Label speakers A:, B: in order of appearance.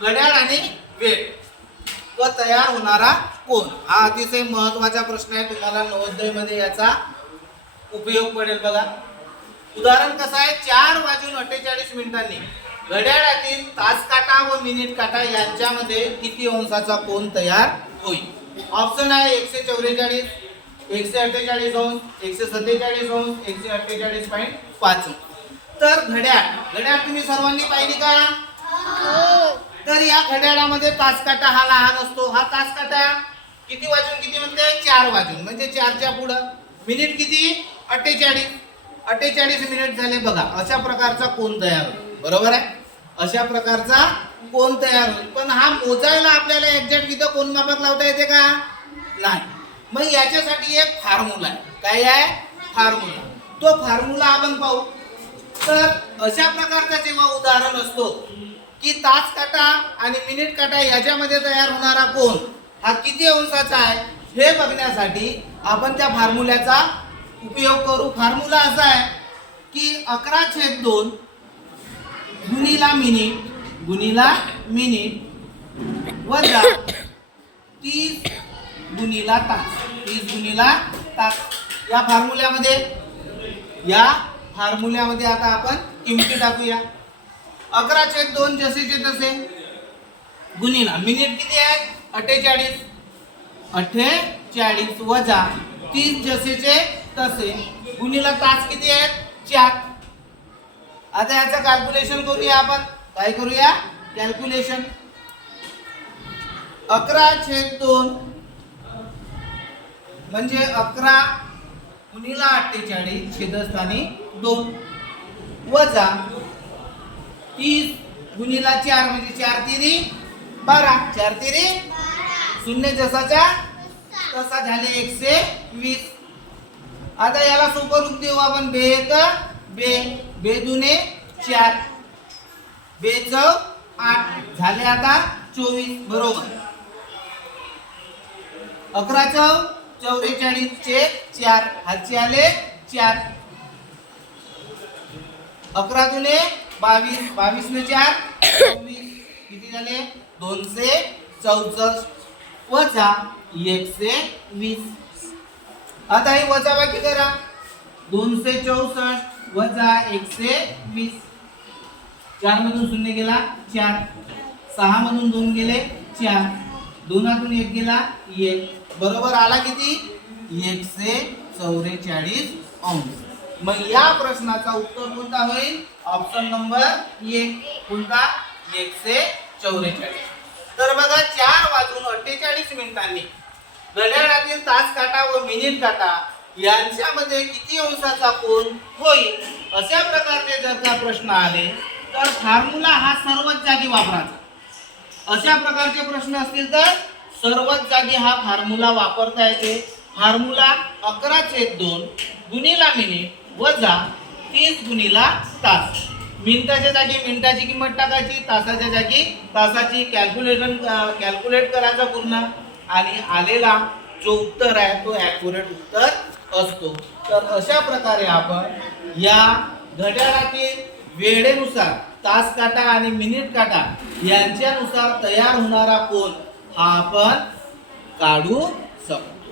A: घड्याळ आणि वेळ. व तयार होणारा कोण हा अतिशय महत्त्वाचा प्रश्न आहे. तुम्हाला नवोदयमध्ये याचा उपयोग पडेल बघा. उदाहरण कसं आहे? चार वाजून अठ्ठेचाळीस मिनिटांनी घड्याळातील तास काटा व मिनिट काटा यांच्यामध्ये किती अंशाचा कोन तयार होईल? ऑप्शन आहे एकशे चौवेचाळीस एकशे अठ्ठेचाळीस अंश एकशे सत्तेचाळीस अंश एकशे अठ्ठेचाळीस पॉईंट पाच तर घड्याळ घड्याळ तुम्ही सर्वांनी पाहिली का? तर या घड्याळामध्ये तासकाटा हा लहान असतो. हा तासकाटा किती वाजून किती म्हणते? चार वाजून. म्हणजे चारच्या पुढं. मिनिट किती? अठ्ठेचाळीस. अठ्ठेचाळीस मिनिट झाले बघा. अशा प्रकारचा कोण तयार होईल. बरोबर आहे? अशा प्रकारचा कोण तयार होईल. पण हा मोजायला आपल्याला एक्झॅक्ट इथं कोण मापक लावता येते का? नाही. मग याच्यासाठी एक फॉर्म्युला आहे. काय आहे? फॉर्म्युला तो फॉर्म्युला आपण पाहू. तर अशा प्रकारचा जेव्हा उदाहरण असतो की तास काटा आणि मिनिट काटा याच्यामध्ये तयार होणारा कोण हा किती अंशाचा आहे हे बघण्यासाठी आपण त्या फॉर्म्युल्याचा उपयोग करू. फॉर्म्युला असा आहे की अकरा छेद दोन गुणीला मिनिट गुणीला मिनिट वजा तीस गुणीला तास तीस गुणीला तास. या फॉर्म्युल्यामध्ये या फॉर्म्युल्यामध्ये आता आपण किमती टाकूया. अकरा छेद दोन जसेचे तसे. गुणीला. मिनिट किती आहेत? अठ्ठेचाळीस. अठ्ठेचाळीस वजा तीस जसेचे तसे. गुणीला तास किती आहेत? चार. आता याचं कॅल्क्युलेशन करूया आपण. काय करूया? कॅल्क्युलेशन अकरा छेद दोन. म्हणजे अकरा गुणीला अठ्ठेचाळीस छेदस्थानी दोन. वजा तीस गुणीला चार म्हणजे चार तिरी बारा चार तिरी शून्य जसाच्या तसा झाले एकशे वीस. आता याला सोपं रूप देऊ आपण. बे एक बे बे दुने चार. बे चौ आठ. झाले आता चोवीस बरोबर. अकरा चौ चौवेचाळीस चे चार. हातचे आले चार. अकरा दुने बावीस बावीस ने चार किती झाले? दोनशे चौसष्ट. वजा एकशे वीस. आता ही वजाबाकी करा. दोनशे चौसष्ट वजा एकशे वीस. चार मधून शून्य गेला चार. सहा मधून दोन गेले चार. दोनातून एक गेला एक. बरोबर आला किती? एकशे चौवेचाळीस अंश. मग या प्रश्नाचा उत्तर कोणता होईल? ऑप्शन नंबर एक कोणता? एकशे चौवेचाळीस तर बघा चार वाजून अठ्ठेचाळीस मिनिटांनी. घड्याळातील तास काटा व मिनिट काटा यांच्यामध्ये किती अंशाचा कोण होईल? अशा प्रकारचे जर का प्रश्न आले तर फॉर्म्युला हा सर्वच जागी वापरायचा. अशा प्रकारचे प्रश्न असतील तर सर्वच जागी हा फॉर्म्युला वापरता येते. फॉर्म्युला अकरा छेद दोन गुणिला मिनिट वजा तीस गुणीला तास. मिनिटाच्या जागी मिनिटाची किंमत टाकायची तासाच्या जागी तासाची. कॅल्क्युलेशन कॅल्क्युलेट करायचा पूर्ण. आणि आलेला जो उत्तर आहे तो ॲक्युरेट उत्तर असतो. तर अशा प्रकारे आपण या घड्याळातील वेळेनुसार तास काटा आणि मिनिट काटा यांच्यानुसार तयार होणारा कोण हा आपण काढू शकतो.